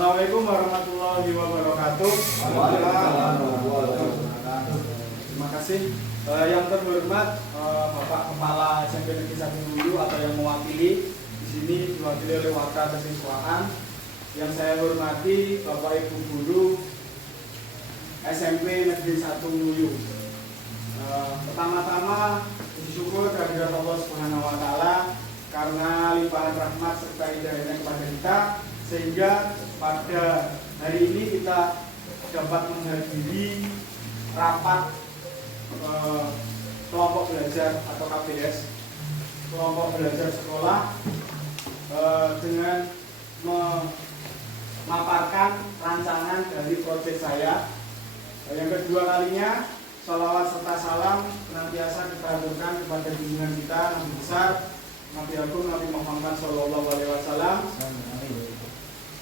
Assalamualaikum warahmatullahi wabarakatuh. Terima kasih. Yang terhormat Bapak Kepala SMP Negeri 1 Hulu atau yang mewakili di sini diwakili oleh Wakil Kesiswaan. Yang saya hormati Bapak Ibu Guru SMP Negeri 1 Hulu. Pertama-tama puji syukur kehadirat Allah Subhanahu wa taala karena limpahan rahmat serta hidayahnya kepada kita sehingga pada hari ini kita dapat menghadiri rapat kelompok belajar atau KBS, kelompok belajar sekolah, dengan memaparkan rancangan dari proyek saya. Yang kedua kalinya, sholawat serta salam senantiasa kita haturkan kepada junjungan kita Nabi besar Nabi Agung Nabi Muhammad Sallallahu Alaihi Wasallam,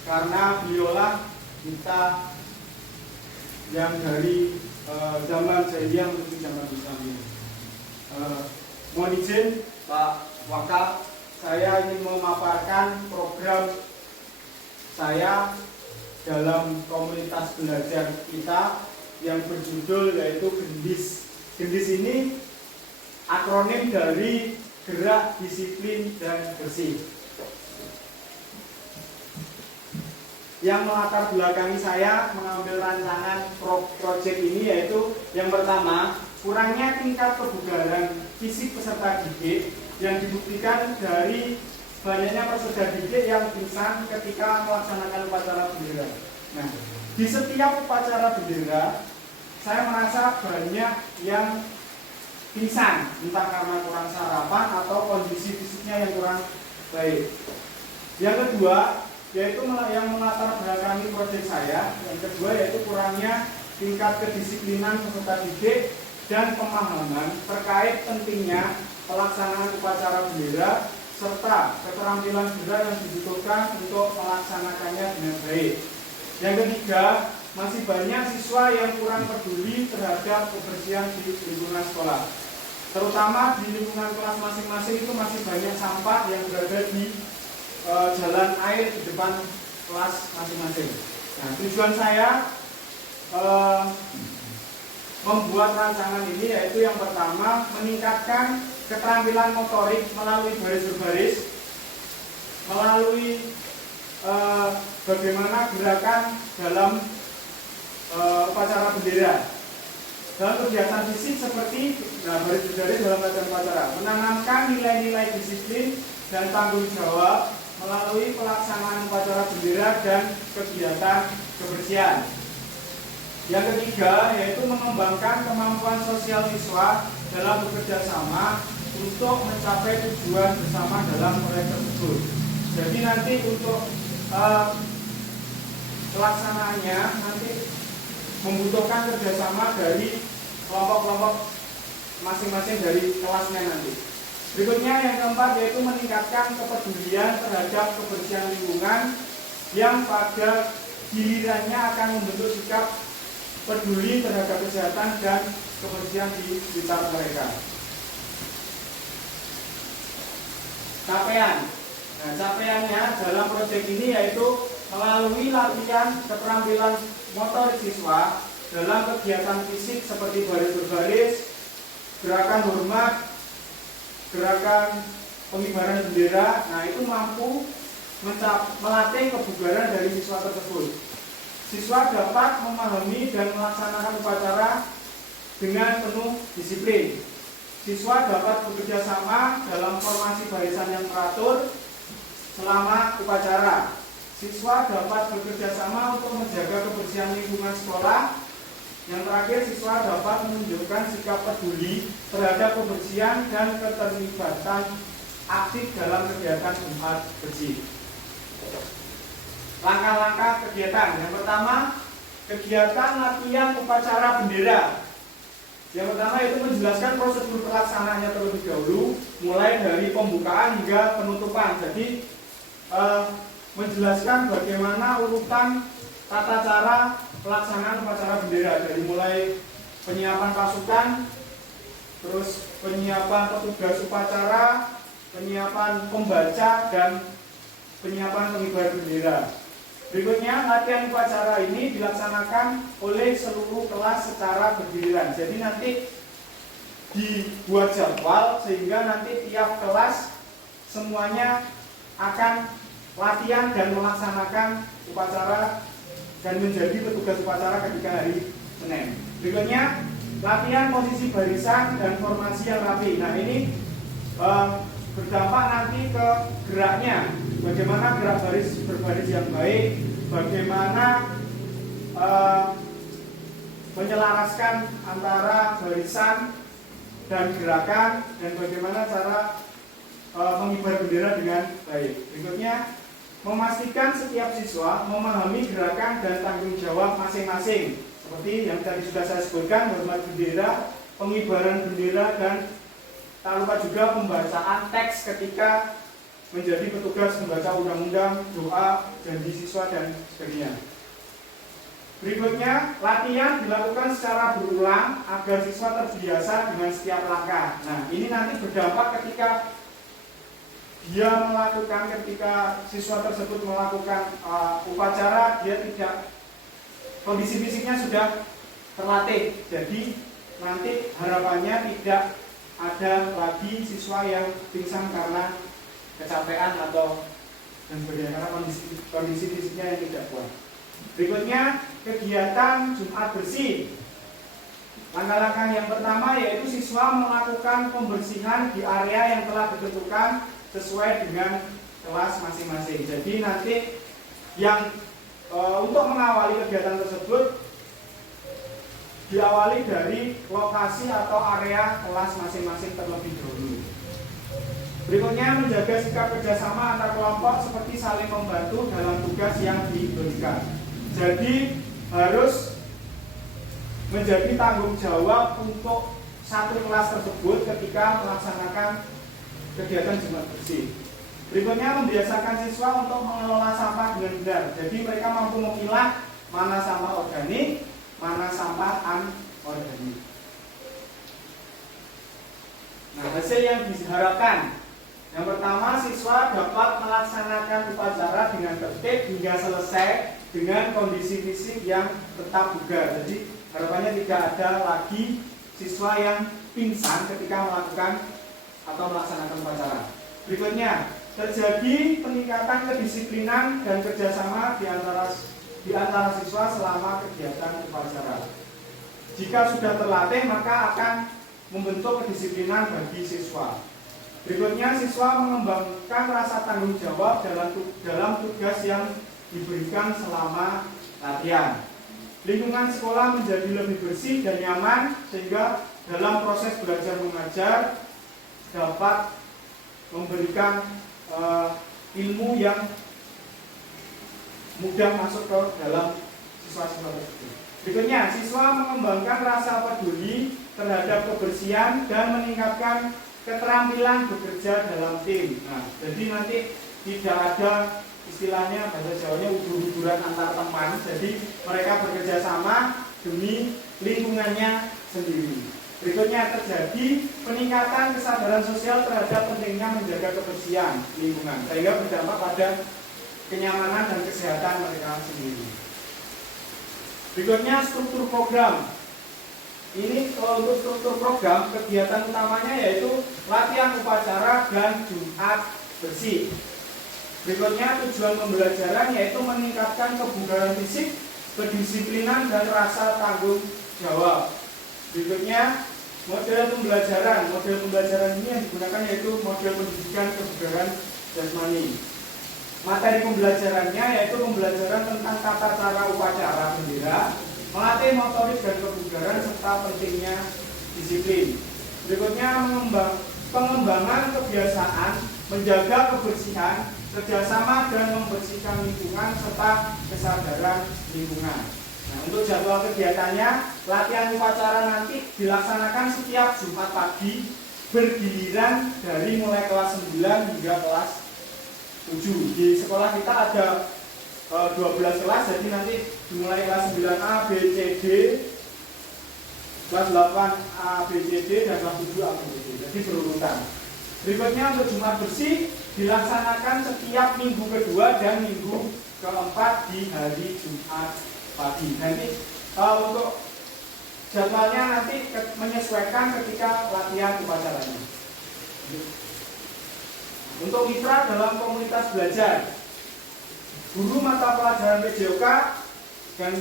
karena beliaulah kita yang dari zaman jahiliyah menuju zaman Islam ini. Mohon izin Pak Wakil, saya ingin memaparkan program saya dalam komunitas belajar kita yang berjudul yaitu GENDIS. GENDIS ini akronim dari Gerak, Disiplin, dan Bersih. Yang melatar belakangi saya mengambil rancangan proyek ini yaitu yang pertama, kurangnya tingkat kebugaran fisik peserta didik yang dibuktikan dari banyaknya peserta didik yang pingsan ketika melaksanakan upacara bendera. Nah, di setiap upacara bendera saya merasa banyak yang pingsan, entah karena kurang sarapan atau kondisi fisiknya yang kurang baik. Yang kedua, yaitu yang melatar belakangi proyek saya, yang kedua yaitu kurangnya tingkat kedisiplinan peserta didik dan pemahaman terkait pentingnya pelaksanaan upacara bendera serta keterampilan gerak yang dibutuhkan untuk melaksanakannya dengan baik. Yang ketiga, masih banyak siswa yang kurang peduli terhadap kebersihan di lingkungan sekolah. Terutama di lingkungan kelas masing-masing itu masih banyak sampah yang berada di jalan air di depan kelas masing-masing. Nah, tujuan saya membuat rancangan ini yaitu yang pertama, meningkatkan keterampilan motorik melalui baris berbaris, melalui bagaimana gerakan dalam upacara bendera. Dalam kegiatan fisik seperti baris berbaris dalam upacara, menanamkan nilai-nilai disiplin dan tanggung jawab melalui pelaksanaan upacara bendera dan kegiatan kebersihan. Yang ketiga yaitu mengembangkan kemampuan sosial siswa dalam bekerja sama untuk mencapai tujuan bersama dalam proyek tersebut. Jadi nanti untuk pelaksanaannya nanti membutuhkan kerjasama dari kelompok-kelompok masing-masing dari kelasnya nanti. Berikutnya yang keempat yaitu meningkatkan kepedulian terhadap kebersihan lingkungan yang pada gilirannya akan membentuk sikap peduli terhadap kesehatan dan kebersihan di sekitar mereka. Capaian. Nah, capaiannya dalam proyek ini yaitu melalui latihan keterampilan motorik siswa dalam kegiatan fisik seperti baris berbaris, gerakan hormat, gerakan pengibaran bendera. Nah, itu mampu melatih kebugaran dari siswa tersebut. Siswa dapat memahami dan melaksanakan upacara dengan penuh disiplin. Siswa dapat bekerja sama dalam formasi barisan yang teratur selama upacara. Siswa dapat bekerja sama untuk menjaga kebersihan lingkungan sekolah. Yang terakhir, siswa dapat menunjukkan sikap peduli terhadap kebersihan dan keterlibatan aktif dalam kegiatan Jumat Bersih. Langkah-langkah kegiatan. Yang pertama, kegiatan latihan upacara bendera. Yang pertama itu menjelaskan prosedur pelaksanaannya terlebih dahulu, mulai dari pembukaan hingga penutupan. Jadi menjelaskan bagaimana urutan tata cara pelaksanaan upacara bendera, dari mulai penyiapan pasukan, terus penyiapan petugas upacara, penyiapan pembaca, dan penyiapan pengibar bendera. Berikutnya, latihan upacara ini dilaksanakan oleh seluruh kelas secara bergiliran. Jadi nanti dibuat jadwal sehingga nanti tiap kelas semuanya akan latihan dan melaksanakan upacara dan menjadi petugas upacara ketika hari Senin. Berikutnya, latihan posisi barisan dan formasi yang rapi. Nah, ini berdampak nanti ke geraknya. Bagaimana gerak baris berbaris yang baik, bagaimana menyelaraskan antara barisan dan gerakan, dan bagaimana cara mengibar bendera dengan baik. Berikutnya, memastikan setiap siswa memahami gerakan dan tanggung jawab masing-masing. Seperti yang tadi sudah saya sebutkan, hormat bendera, pengibaran bendera, dan tak lupa juga pembacaan teks ketika menjadi petugas membaca undang-undang, doa, janji siswa, dan sebagainya. Berikutnya, latihan dilakukan secara berulang agar siswa terbiasa dengan setiap langkah. Nah, ini nanti berdampak ketika siswa tersebut melakukan upacara, dia tidak, kondisi fisiknya sudah terlatih. Jadi nanti harapannya tidak ada lagi siswa yang pingsan karena kecapean atau dan sebagainya, karena kondisi fisiknya yang tidak kuat. Berikutnya, kegiatan Jumat bersih. Langkah-langkah yang pertama yaitu siswa melakukan pembersihan di area yang telah ditentukan sesuai dengan kelas masing-masing. Jadi nanti yang untuk mengawali kegiatan tersebut diawali dari lokasi atau area kelas masing-masing terlebih dahulu. Berikutnya, menjaga sikap kerjasama antar kelompok seperti saling membantu dalam tugas yang diberikan. Jadi harus menjadi tanggung jawab untuk satu kelas tersebut ketika melaksanakan kegiatan Jumat bersih. Berikutnya, membiasakan siswa untuk mengelola sampah dengan benar. Jadi mereka mampu memilah mana sampah organik, mana sampah anorganik. Nah, hasil yang diharapkan, yang pertama, siswa dapat melaksanakan upacara dengan tertib hingga selesai dengan kondisi fisik yang tetap bugar. Jadi harapannya tidak ada lagi siswa yang pingsan ketika melakukan atau melaksanakan upacara. Berikutnya, terjadi peningkatan kedisiplinan dan kerjasama di antara siswa selama kegiatan upacara. Jika sudah terlatih, maka akan membentuk kedisiplinan bagi siswa. Berikutnya, siswa mengembangkan rasa tanggung jawab dalam tugas yang diberikan selama latihan. Lingkungan sekolah menjadi lebih bersih dan nyaman sehingga dalam proses belajar mengajar dapat memberikan ilmu yang mudah masuk ke dalam siswa-siswa tersebut. Berikutnya, siswa mengembangkan rasa peduli terhadap kebersihan dan meningkatkan keterampilan bekerja dalam tim. Nah, jadi nanti tidak ada istilahnya bahasa Jawanya udur-uduran antar teman. Jadi mereka bekerja sama demi lingkungannya sendiri. Berikutnya, terjadi peningkatan kesadaran sosial terhadap pentingnya menjaga kebersihan lingkungan sehingga berdampak pada kenyamanan dan kesehatan mereka sendiri. Berikutnya, struktur program. Ini untuk struktur program, kegiatan utamanya yaitu latihan upacara dan Jumat bersih. Berikutnya, tujuan pembelajaran yaitu meningkatkan kebugaran fisik, kedisiplinan, dan rasa tanggung jawab. Berikutnya, model pembelajaran. Model pembelajaran ini yang digunakan yaitu model pendidikan kebugaran jasmani. Materi pembelajarannya yaitu pembelajaran tentang tata cara upacara bendera, melatih motorik dan kebugaran, serta pentingnya disiplin. Berikutnya, pengembangan kebiasaan menjaga kebersihan, kerjasama dan membersihkan lingkungan, serta kesadaran lingkungan. Nah, untuk jadwal kegiatannya, latihan upacara nanti dilaksanakan setiap Jumat pagi bergiliran dari mulai kelas 9 hingga kelas 7. Di sekolah kita ada 12 kelas, jadi nanti dimulai kelas 9A, B, C, D, kelas 8A, B, C, D, dan kelas 7A, B, C, D. Jadi berurutan. Berikutnya, untuk Jumat bersih dilaksanakan setiap minggu kedua dan minggu keempat di hari Jumat pagi. Nanti untuk jadwalnya nanti menyesuaikan ketika latihan upacaranya. Untuk mitra dalam komunitas belajar, guru mata pelajaran PJOK dan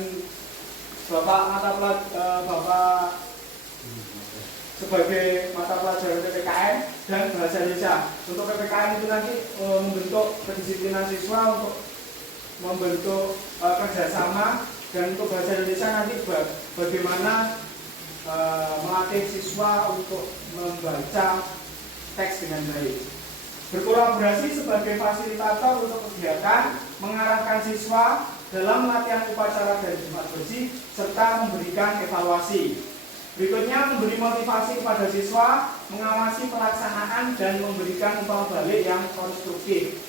Bapak sebagai mata pelajaran PPKN dan bahasa Indonesia. Untuk PPKN itu nanti membentuk kedisiplinan siswa untuk membentuk kerjasama, dan untuk bahasa Indonesia nanti bagaimana melatih siswa untuk membaca teks dengan baik. Berkolaborasi sebagai fasilitator untuk kegiatan, mengarahkan siswa dalam latihan upacara dari Jumat Bersih, serta memberikan evaluasi. Berikutnya, memberi motivasi kepada siswa, mengawasi pelaksanaan, dan memberikan umpan balik yang konstruktif.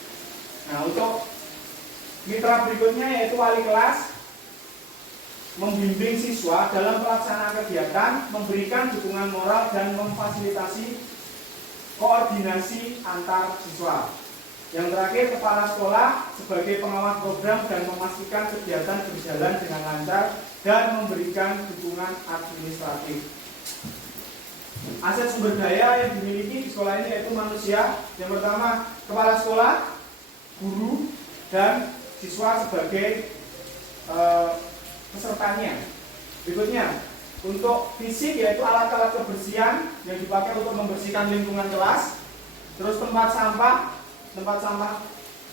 Nah, untuk mitra berikutnya yaitu wali kelas, membimbing siswa dalam pelaksanaan kegiatan, memberikan dukungan moral, dan memfasilitasi koordinasi antar siswa. Yang terakhir, kepala sekolah sebagai pengawas program dan memastikan kegiatan berjalan dengan lancar dan memberikan dukungan administratif. Aset sumber daya yang dimiliki di sekolah ini yaitu manusia. Yang pertama, kepala sekolah, guru, dan siswa sebagai pesertanya. Berikutnya, untuk fisik yaitu alat-alat kebersihan yang dipakai untuk membersihkan lingkungan kelas. Terus tempat sampah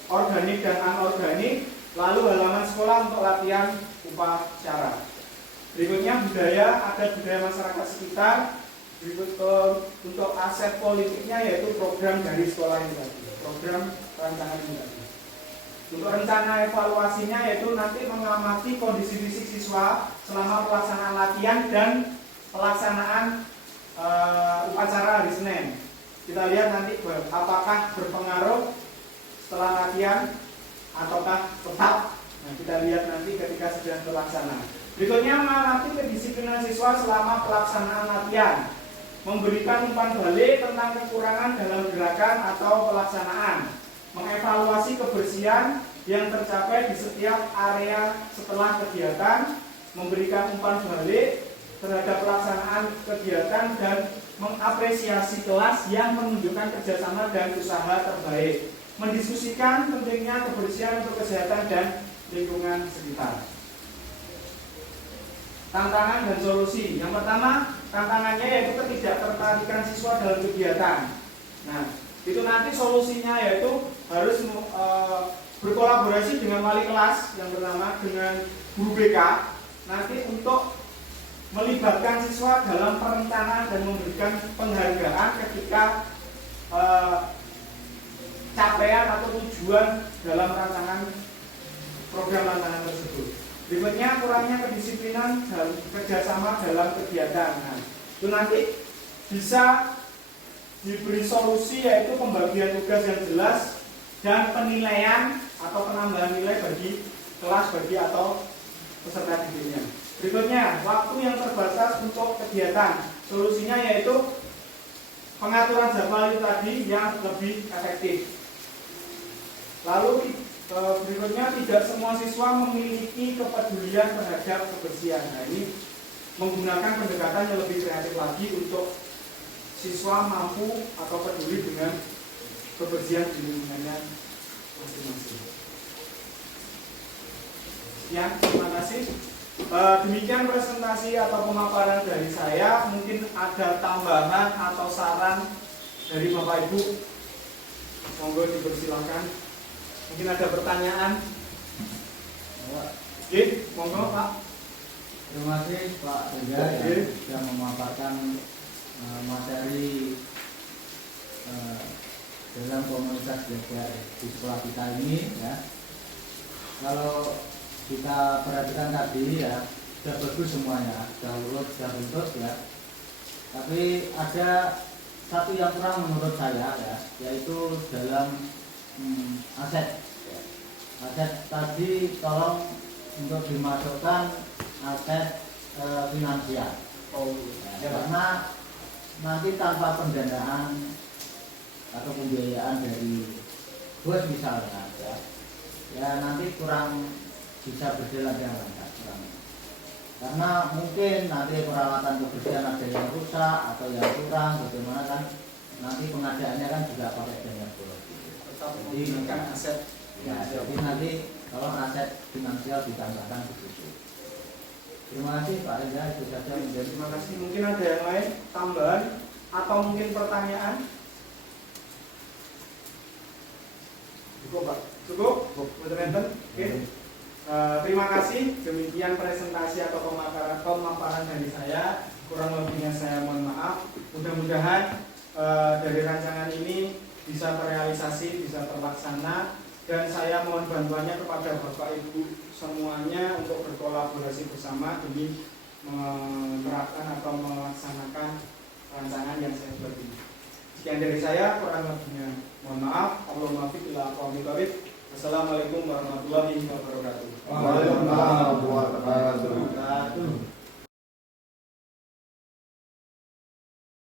organik dan anorganik. Lalu halaman sekolah untuk latihan upacara. Berikutnya budaya, ada budaya masyarakat sekitar. Berikut untuk aset politiknya yaitu program dari sekolah ini tadi, program rancangan ini tadi. Untuk rencana evaluasinya yaitu nanti mengamati kondisi fisik siswa selama pelaksanaan latihan dan pelaksanaan upacara hari Senin. Kita lihat nanti apakah berpengaruh setelah latihan ataukah tetap. Nah, kita lihat nanti ketika sedang terlaksana. Berikutnya, mengamati kedisiplinan siswa selama pelaksanaan latihan, memberikan umpan balik tentang kekurangan dalam gerakan atau pelaksanaan, mengevaluasi kebersihan yang tercapai di setiap area setelah kegiatan, memberikan umpan balik terhadap pelaksanaan kegiatan, dan mengapresiasi kelas yang menunjukkan kerjasama dan usaha terbaik, mendiskusikan pentingnya kebersihan untuk kesehatan dan lingkungan sekitar. Tantangan dan solusi. Yang pertama, tantangannya yaitu ketidaktertarikan siswa dalam kegiatan. Nah, itu nanti solusinya yaitu harus berkolaborasi dengan wali kelas yang pertama, dengan guru BK nanti untuk melibatkan siswa dalam perencanaan dan memberikan penghargaan ketika capaian atau tujuan dalam rancangan program rancangan tersebut. Berikutnya, kurangnya kedisiplinan dan kerjasama dalam kegiatan. Nah, itu nanti bisa diberi solusi yaitu pembagian tugas yang jelas dan penilaian atau penambahan nilai bagi kelas atau peserta didiknya. Berikutnya, waktu yang terbatas untuk kegiatan. Solusinya yaitu pengaturan jadwal itu tadi yang lebih efektif. Lalu berikutnya, tidak semua siswa memiliki kepedulian terhadap kebersihan. Nah, ini menggunakan pendekatan yang lebih kreatif lagi untuk siswa mampu atau peduli dengan kebersihan di lingkungannya masing-masing. Sekian, terima kasih. Demikian presentasi atau pemaparan dari saya. Mungkin ada tambahan atau saran dari Bapak Ibu, monggo dipersilakan. Mungkin ada pertanyaan. Oke, monggo Pak. Terima kasih Pak Tegar yang sudah memaparkan materi dalam komunitas belajar di sekolah kita ini ya. Kalau kita perhatikan tadi ya, sudah bagus semuanya, sudah urut, sudah bentuk ya. Tapi ada satu yang kurang menurut saya ya, yaitu dalam aset. Aset tadi tolong untuk dimasukkan aset finansial. Ya, karena nanti tanpa pendanaan atau pembiayaan dari bos misalnya ya, ya nanti kurang bisa berjalan dengan lancar kurang. Karena mungkin nanti peralatan kebersihan ada yang rusak atau yang kurang, bagaimana kan nanti pengadaannya kan juga pakai dana bos. Tetap menggunakan aset. Ya, jadi nanti kalau aset finansial ditambahkan begitu. Terima kasih Pak Reza, itu saja. Terima kasih. Mungkin ada yang lain tambahan atau mungkin pertanyaan? Cukup Pak? Cukup? Betul enten? Oke. Terima kasih. Demikian presentasi atau pemaparan dari saya. Kurang lebihnya saya mohon maaf. Mudah-mudahan dari rancangan ini bisa terrealisasi, bisa terlaksana. Dan saya mohon bantuannya kepada Bapak Ibu semuanya untuk berkolaborasi bersama demi menerapkan atau melaksanakan rancangan yang saya buat ini. Sekian dari saya, kurang lebihnya mohon maaf. Allahumma fiq ila aqwamit tariq. Assalamualaikum warahmatullahi wabarakatuh. Waalaikumsalam warahmatullahi wabarakatuh.